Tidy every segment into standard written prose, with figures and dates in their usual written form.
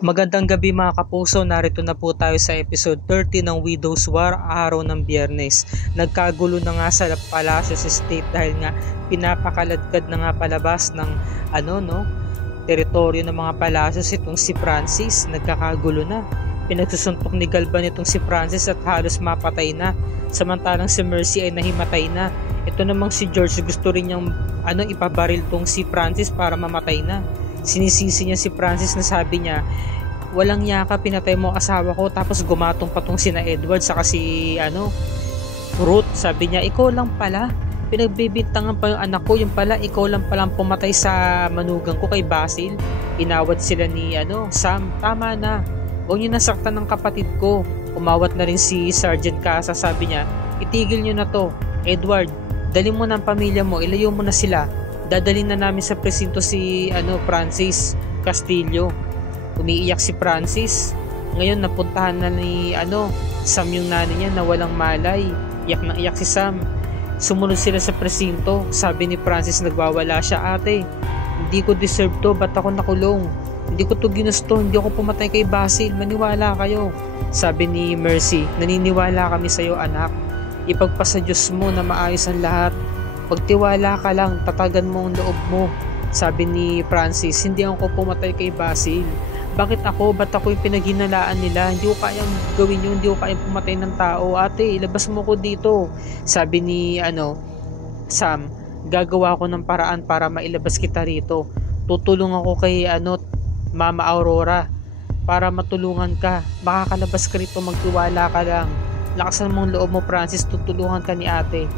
Magandang gabi mga kapuso, narito na po tayo sa episode 30 ng Widow's War, araw ng Biyernes. Nagkagulo na nga sa Palacios Estate dahil nga pinapakaladkad na nga palabas ng teritoryo ng mga Palacios itong si Francis. Nagkakagulo na. Pinagsusuntok ni Galvan itong si Francis at halos mapatay na. Samantalang si Mercy ay nahimatay na. Ito namang si George gusto rin niyang ipabaril tong si Francis para mamatay na. Sinisisi niya si Francis na sabi niya, walang yaka, pinatay mo asawa ko tapos gumatong pa tong sina Edward saka si Ruth. Sabi niya, ikaw lang pala, pinagbibintangan pa yung anak ko, yung pala ikaw lang palang pumatay sa manugang ko kay Basil. Inawat sila ni Sam, tama na, huwag niyo nasaktan ng kapatid ko. Umawat na rin si Sergeant Casa, sabi niya, itigil niyo na to. Edward, dali mo ng pamilya mo, ilayo mo na sila. Dadalhin na namin sa presinto si Francis Castillo. Umiiyak si Francis. Ngayon napuntahan na ni Sam yung nanay niya na walang malay. Iyak na iyak si Sam. Sumunod sila sa presinto. Sabi ni Francis, nagwawala siya, ate. Hindi ko deserve to, ba't ako nakulong? Hindi ko to ginusto, hindi ako pumatay kay Basil. Maniwala kayo. Sabi ni Mercy, naniniwala kami sa'yo anak. Ipagpasa Diyos mo na maayos ang lahat. Pagtiwala ka lang, tatagan mo ang loob mo. Sabi ni Francis, hindi ako pumatay kay Basil. Bakit ako? Ba't ako yung pinaghinalaan nila? Hindi ko kayang gawin yun, hindi ko kayang pumatay ng tao. Ate, ilabas mo ko dito. Sabi ni Sam, gagawa ko ng paraan para mailabas kita rito. Tutulong ako kay Mama Aurora para matulungan ka. Makakalabas ka rito, magtiwala ka lang. Lakasan mong loob mo, Francis, tutulungan ka ni ate.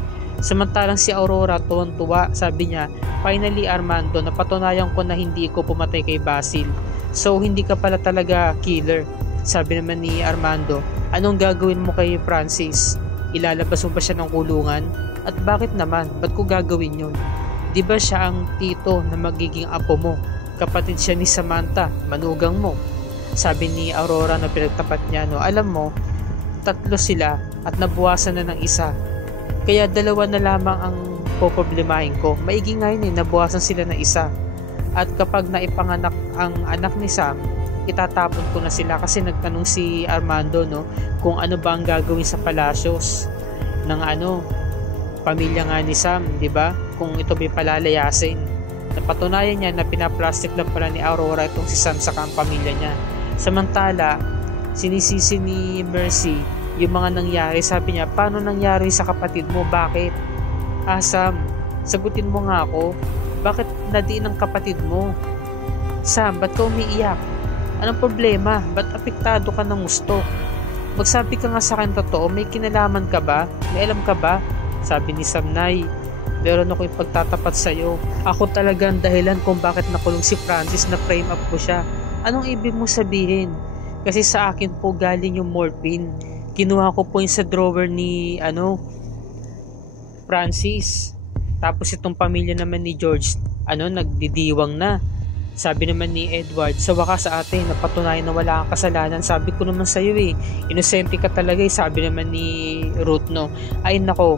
Samantalang si Aurora tuwang-tuwa, sabi niya, finally Armando, napatunayan ko na hindi ko pumatay kay Basil. So hindi ka pala talaga killer. Sabi naman ni Armando, anong gagawin mo kay Francis? Ilalabas mo ba siya ng kulungan? At bakit naman? Ba't ko gagawin yun? Di ba siya ang tito na magiging apo mo? Kapatid siya ni Samantha, manugang mo. Sabi ni Aurora na pinagtapat niya, alam mo, tatlo sila at nabuwasan na ng isa. Kaya dalawa na lamang ang poproblemahin ko. Maigi nga yun nabuwasan sila ng isa. At kapag naipanganak ang anak ni Sam, itatapon ko na sila kasi nagtanong si Armando kung ano ba ang gagawin sa Palacios ng pamilya nga ni Sam, di ba? Kung ito may palalayasin. Napatunayan niya na pinaplastic lang pala ni Aurora itong si Sam saka ang pamilya niya. Samantala, sinisisi ni Mercy yung mga nangyari. Sabi niya, paano nangyari sa kapatid mo? Bakit? Sam, sagutin mo nga ako. Bakit nadiin ang kapatid mo? Sam, ba't ka umiiyak? Anong problema? Ba't apektado ka ng gusto? Magsabi ka nga sa akin totoo, may kinalaman ka ba? May alam ka ba? Sabi ni Sam, Nay, meron ako ipagtatapat sa'yo. Ako talaga ang dahilan kung bakit nakulong si Francis, na frame up ko siya. Anong ibig mo sabihin? Kasi sa akin po galing yung morphine. Kinuha ko po yung sa drawer ni Francis. Tapos itong pamilya naman ni George nagdidiwang na. Sabi naman ni Edward, sa wakas sa ate, napatunayan na wala kang kasalanan. Sabi ko naman sa'yo inosente ka talaga Sabi naman ni Ruth ay nako,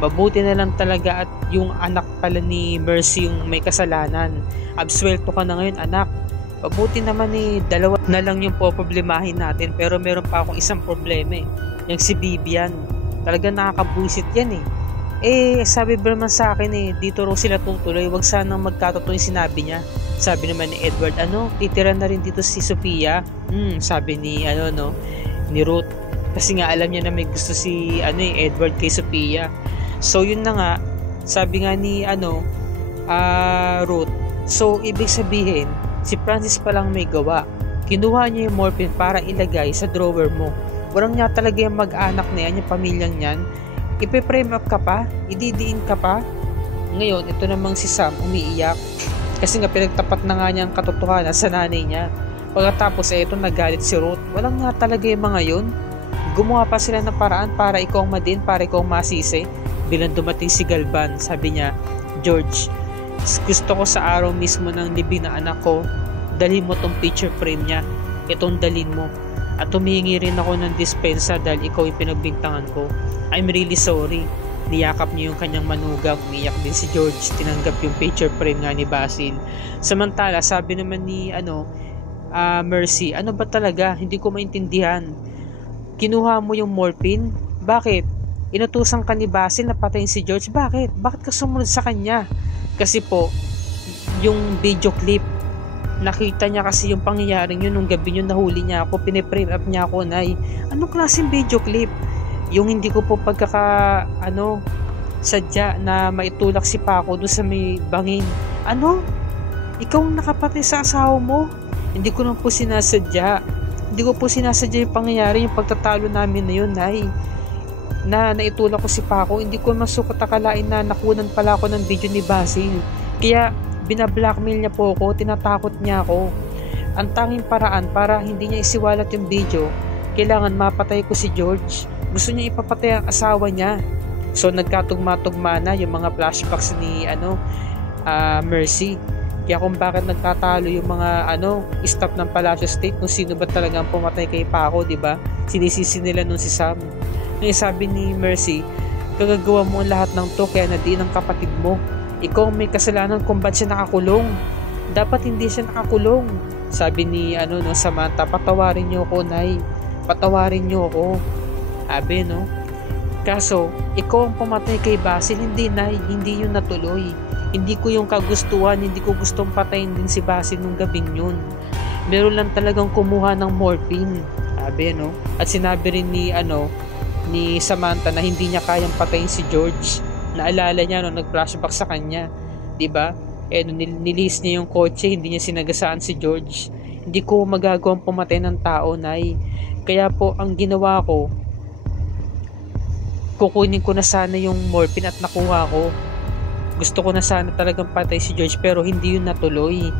mabuti na lang talaga at yung anak pala ni Mercy yung may kasalanan. Absuelto ka na ngayon anak. Mabuti naman dalawa na lang yung poproblemahin natin, pero meron pa akong isang problema yung si Vivian. Talaga nakakabuisit yan sabi ba naman sa akin dito raw sila tutuloy, wag sanang magkatotoo yung sinabi niya. Sabi naman ni Edward, titira na rin dito si Sophia? Sabi ni ni Ruth, kasi nga alam niya na may gusto si Edward kay Sophia. So yun na nga, sabi nga ni Ruth, so ibig sabihin si Francis palang may gawa. Kinuha niya yung morphine para ilagay sa drawer mo. Walang niya talaga yung mag-anak na yan, yung pamilyang yan. Ipe-frame up ka pa? Ididiin ka pa? Ngayon, ito namang si Sam umiiyak. Kasi nga pinagtapat na nga niya ang katotohanan sa nanay niya. Pagkatapos ito nagalit si Ruth. Walang nga talaga yung mga yun. Gumawa pa sila ng paraan para ikaw ang madin, para ikaw ang masisi. Bilang dumating si Galvan, sabi niya, George, gusto ko sa araw mismo ng libing na anak ko, dalhin mo tong picture frame niya. Itong dalhin mo. At humihingi rin ako ng dispensa dahil ikaw yung pinagbintangan ko. I'm really sorry. Niyakap niyo yung kanyang manugang. Umiyak din si George. Tinanggap yung picture frame nga ni Basil. Samantala, sabi naman ni Mercy, ano ba talaga? Hindi ko maintindihan. Kinuha mo yung morphine? Bakit? Inutusan ka ni Basil na patayin si George? Bakit? Bakit ka sumunod sa kanya? Kasi po, yung video clip, nakita niya kasi yung pangyayaring yun nung gabi yun, nahuli niya ako, piniprint up niya ako, Nay. Anong klaseng video clip? Yung hindi ko po sadya na maitulak si Paco doon sa may bangin. Ano? Ikaw ang nakapatay sa asawa mo? Hindi ko naman po sinasadya. Hindi ko po sinasadya yung pangyayari, yung pagtatalo namin na yun, Nay. Na naitulak ko si Paco, hindi ko masukot akalain na nakunan pala ako ng video ni Basil. Kaya binablackmail niya po ako, tinatakot niya ako. Ang tanging paraan para hindi niya isiwalat yung video, kailangan mapatay ko si George. Gusto niya ipapatay ang asawa niya. So nagkatugma-tugma na yung mga flashbacks ni Mercy. Kaya kung bakit nagtatalo yung mga staff ng Palacio State, kung sino ba talagang pumatay kay Paco, di ba? Sinisisi nila nun si Sam. Ngayon sabi ni Mercy, kagagawa mo ang lahat ng to kaya nadiin ang kapatid mo. Ikaw may kasalanan kung ba't siya nakakulong. Dapat hindi siya nakakulong. Sabi ni Samantha, patawarin niyo ako, Nay. Patawarin niyo ako. Sabi, no? Kaso, ikaw ang pumatay kay Basil, hindi, Nay. Hindi yun natuloy. Hindi ko yung kagustuhan, hindi ko gustong patayin din si Basil nung gabing yun. Meron lang talagang kumuha ng morphine. Sabi, no? At sinabi rin ni Samantha na hindi niya kayang patayin si George. Naalala niya nag-flashback sa kanya, 'di ba? Nilis niya yung kotse, hindi niya sinagasaan si George. Hindi ko magagawang pumatay ng tao, Nay. Kaya po ang ginawa ko, kukunin ko na sana yung morphine at nakuha ko. Gusto ko na sana talagang patay si George pero hindi yun natuloy.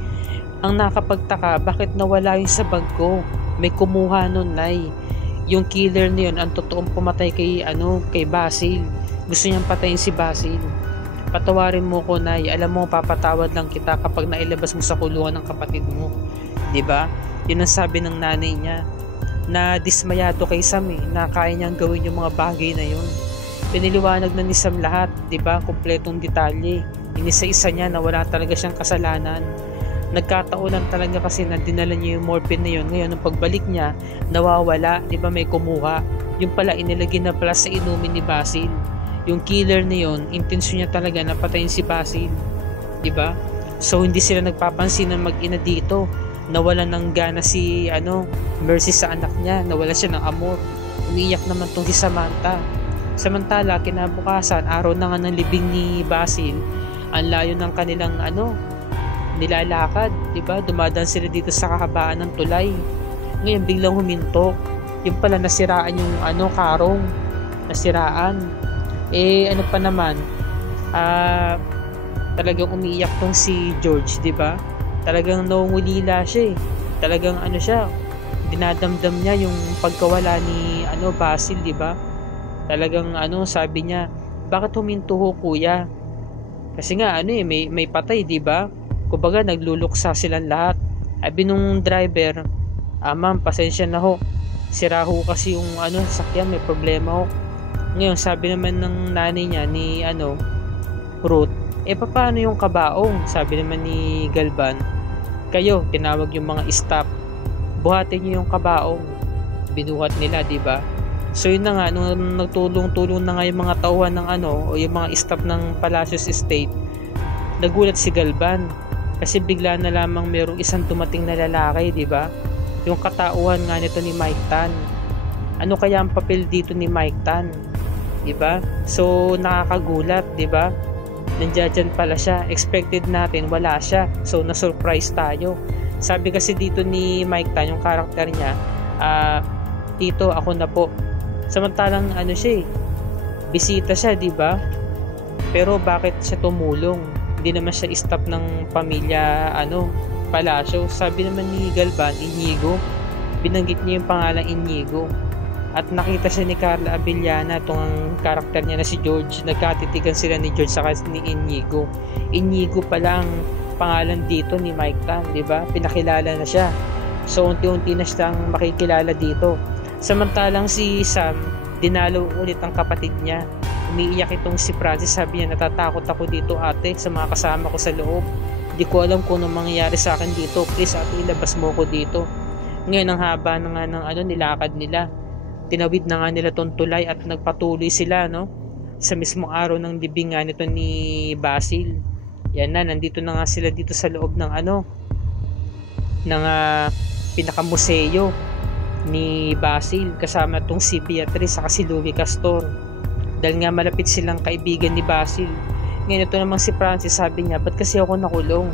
Ang nakapagtaka, bakit nawala yung sa bag ko? May kumuha nun, Nay. Yung killer na yun, ang totoong pumatay kay Basil. Gusto niyang patayin si Basil. Patawarin mo ko, Nay. Alam mo, papatawad lang kita kapag nailabas mo sa kulungan ng kapatid mo. 'Di ba? Yun ang sabi ng nanay niya. Na dismayado kay Sam na kaya niyang gawin yung mga bagay na yun. Piniliwanag na ni Sam lahat, 'di ba? Kumpletong detalye. Inisa-isa niya na wala talaga siyang kasalanan. Nagkataon lang talaga kasi na dinala niya yung morphine na yun. Ngayon, nung pagbalik niya, nawawala. 'Di ba? May kumuha. Yung pala, inilagay na pala sa inumin ni Basil. Yung killer na yun, intensyon niya talaga na patayin si Basil. 'Di ba? So hindi sila nagpapansin ng mag-ina dito. Nawala ng gana si Mercy sa anak niya, nawala siya ng amor. Umiiyak naman tong si Samantha. Samantala, kinabukasan, araw na nga ng libing ni Basil, ang layo ng kanilang nilalakad, 'di ba? Dumadaan sila dito sa kahabaan ng tulay. Ngayon biglang huminto. Yung pala nasiraan yung karong. Nasiraan. Ano pa naman, talagang umiiyak tong si George, 'di ba? Talagang nangungulila siya. Talagang siya, dinadamdam niya yung pagkawala ni Basil, 'di ba? Talagang sabi niya, bakit huminto ho, kuya? Kasi nga may patay, 'di ba? Kumbaga nagluluksa silang lahat. Sabi nung driver, ma'am, pasensya na ho. Sira ho kasi yung sakyan, may problema ho. Ngayon, sabi naman ng nanay niya ni Ruth, paano yung kabaong? Sabi naman ni Galvan, kayo, tinawag yung mga staff, buhatin niyo yung kabaong. Binuhat nila, 'di ba? So yun na nga, nung nagtulong-tulong na nga yung mga tauhan ng o yung mga staff ng Palacios Estate, nagulat si Galvan kasi bigla na lamang merong isang dumating na lalaki, 'di ba? Yung katauhan nga nito ni Mike Tan. Ano kaya ang papel dito ni Mike Tan? 'Di ba? So nakakagulat, 'di ba? Nandiyan pala siya. Expected natin wala siya. So na-surprise tayo. Sabi kasi dito ni Mike Tan, yung karakter niya, tito, ako na po. Samantalang siya bisita siya, 'di ba? Pero bakit siya tumulong? Hindi naman siya staff ng pamilya Palacio. Sabi naman ni Galvan, Inigo. Binanggit niya yung pangalang Inigo. At nakita siya ni Carla Abellana, itong karakter niya na si George. Nagkatitigan sila ni George saka ni Inigo. Inigo pala ang pangalan dito ni Mike Tan, 'di ba? Pinakilala na siya. So unti-unti na siyang makikilala dito. Samantalang si Sam, dinalo ulit ang kapatid niya. Umiiyak itong si Francis, sabi niya, natatakot ako dito ate sa mga kasama ko sa loob. Di ko alam kung anong mangyayari sa akin dito. Please ate, ilabas mo ko dito. Ngayon ang haba na nga ng nilakad nila. Tinawid na nga nila tong tulay at nagpatuloy sila, no? Sa mismong araw ng libing nga nito ni Basil. Yan na, nandito na nga sila dito sa loob ng ng pinakamuseo ni Basil, kasama tong si Beatrice at si Louie Castor, dahil nga malapit silang kaibigan ni Basil. Ngayon ito namang si Francis, sabi niya, ba't kasi ako nakulong?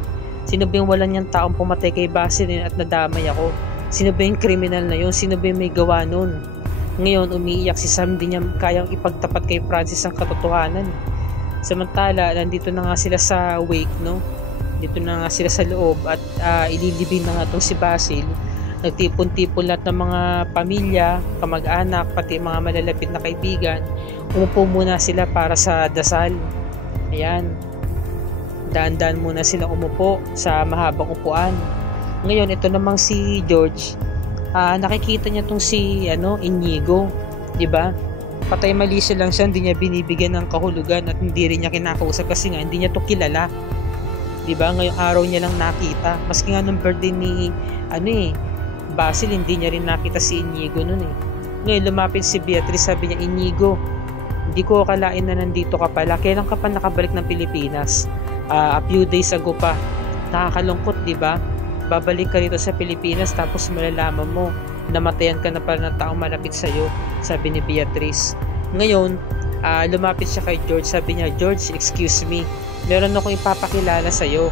Sino ba yung wala niyang taong pumatay kay Basil at nadamay ako? Sino ba yung kriminal na yun? Sino ba yung may gawa nun? Ngayon umiiyak si Sam, hindi niya kayang ipagtapat kay Francis ang katotohanan. Samantala nandito na nga sila sa wake, no? Dito na nga sila sa loob at ililibing na nga itong si Basil. Nagtipon-tipon lahat ng mga pamilya, kamag-anak, pati mga malalapit na kaibigan. Umupo muna sila para sa dasal. Ayan, daan-daan muna sila umupo sa mahabang upuan. Ngayon ito namang si George, nakikita niya tong si Inigo, di ba? Patay mali siya lang siya, hindi niya binibigyan ng kahulugan at hindi rin niya kinakausap kasi nga hindi niya to kilala. Di ba? Ngayong araw niya lang nakita. Maski nga nung birthday ni Basil, hindi niya rin nakita si Inigo nun eh. Ngayon lumapit si Beatrice, sabi niya, Inigo, hindi ko akalain na nandito ka pala. Kailan ka pa nakabalik ng Pilipinas? A few days ago pa. Nakakalungkot, di ba? Babalik ka rito sa Pilipinas tapos malalaman mo namatayan ka na pala ng taong malapit sa'yo, sabi ni Beatrice. Ngayon lumapit siya kay George, sabi niya, George, excuse me, meron akong ipapakilala sa'yo.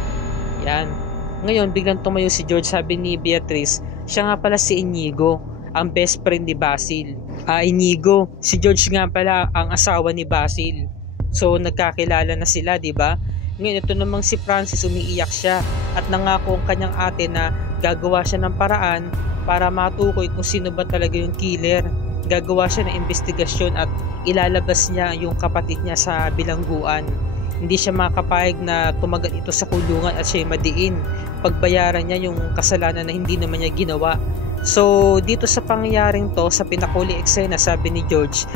Yan. Ngayon biglang tumayo si George, sabi ni Beatrice, siya nga pala si Inigo, ang best friend ni Basil. Inigo, si George nga pala ang asawa ni Basil. So nagkakilala na sila, di ba? Ngayon ito namang si Francis, umiiyak siya at nangako ang kanyang ate na gagawa siya ng paraan para matukoy kung sino ba talaga yung killer. Gagawa siya ng investigasyon at ilalabas niya yung kapatid niya sa bilangguan. Hindi siya makapayag na tumagal ito sa kulungan at siya madiin. Pagbayaran niya yung kasalanan na hindi naman niya ginawa. So dito sa pangyayaring to, sa pinakuli eksena, sabi ni George,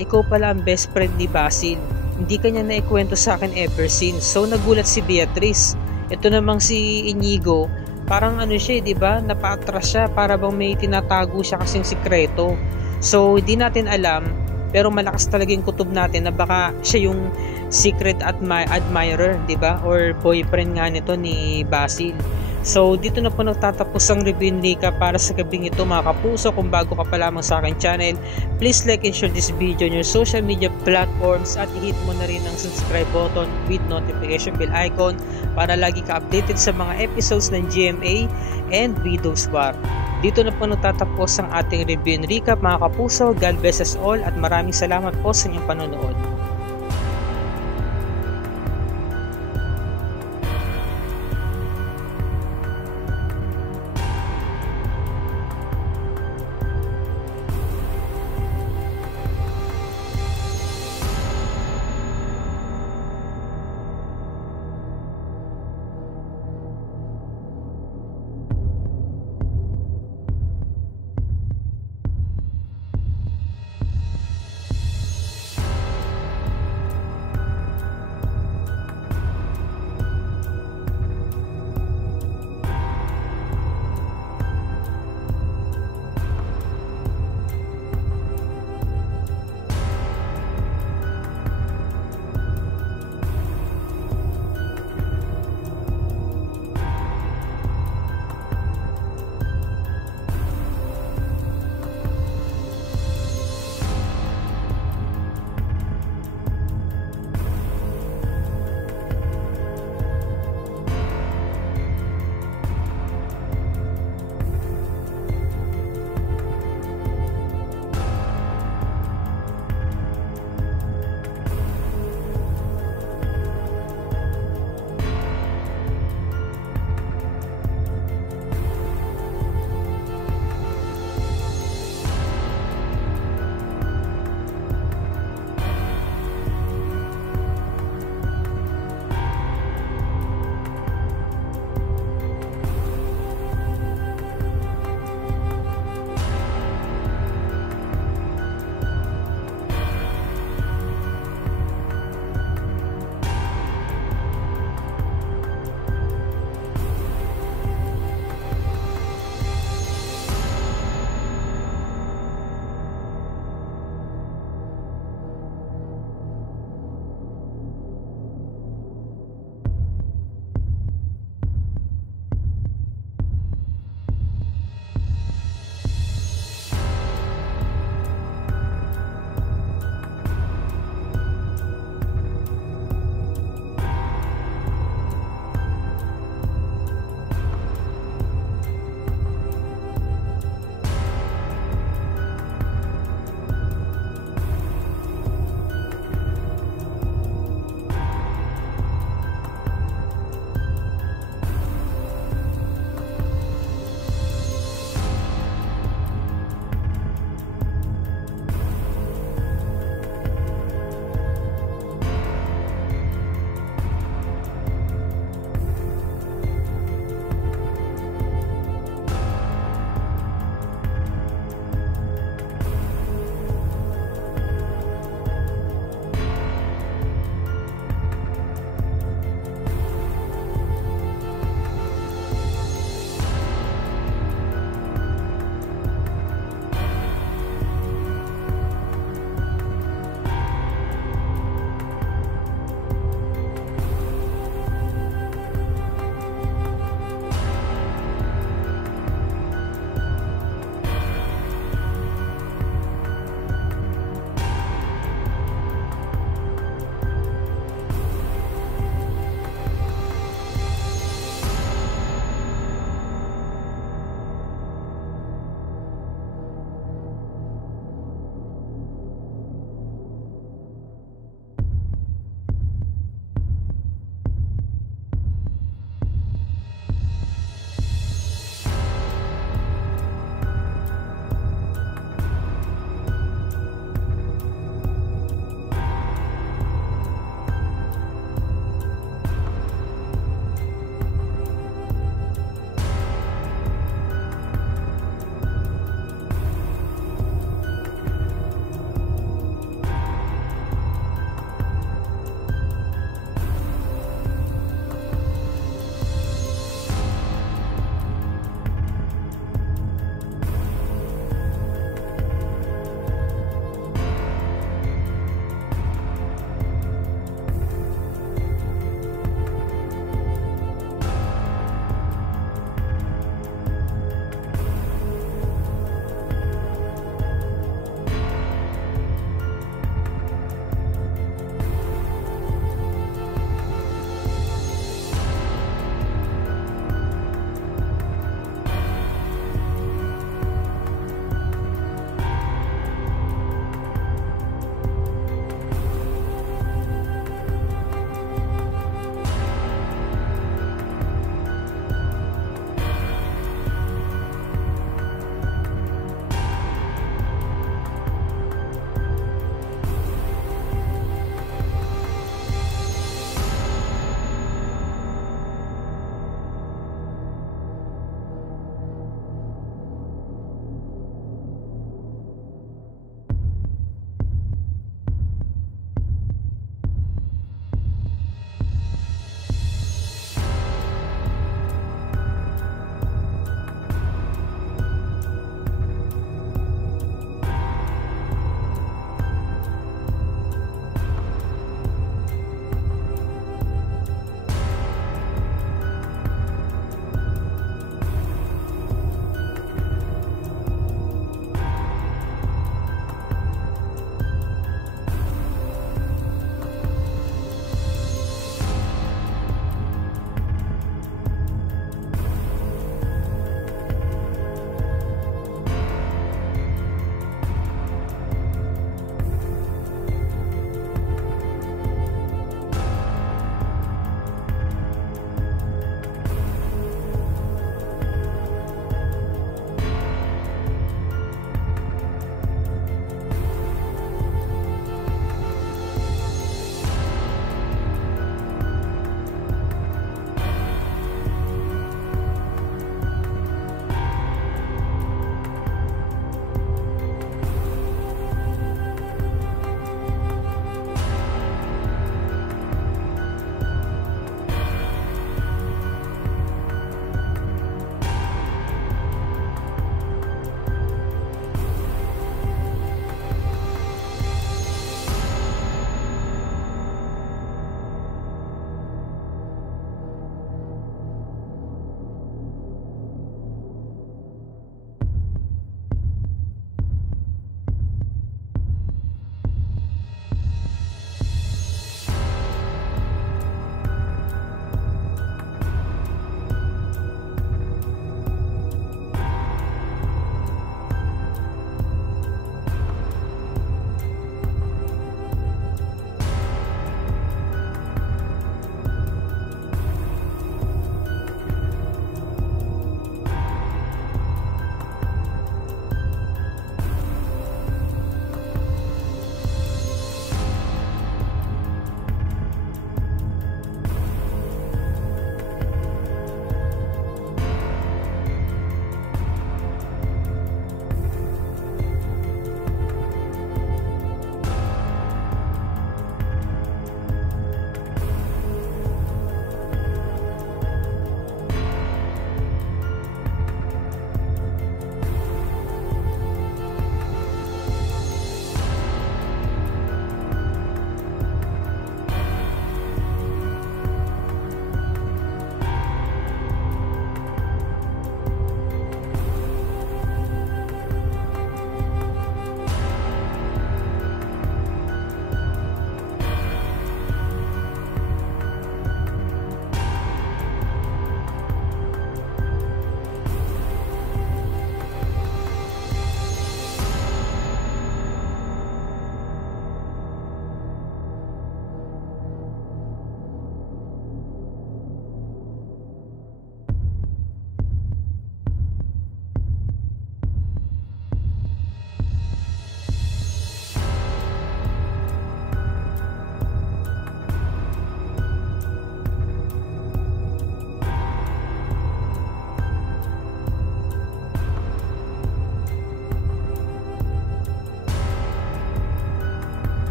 ikaw pala ang best friend ni Basil. Hindi kanya naikwento sa akin ever since. So nagulat si Beatrice. Ito namang si Inigo, parang siya, di ba? Napaatras siya, para bang may tinatago siya kasing sikreto. So hindi natin alam, pero malakas talaga yung kutob natin na baka siya yung secret admirer, di ba? Or boyfriend nga nito ni Basil. So dito na po nagtatapos ang review ni Lika para sa gabing ito, mga kapuso. Kung bago ka pa lamang sa akin channel, please like and share this video on your social media platforms at i-hit mo na rin ang subscribe button with notification bell icon para lagi ka updated sa mga episodes ng GMA and Widow's War. Dito na po nagtatapos ang ating review and recap, mga kapuso. God bless us all at maraming salamat po sa inyong panonood.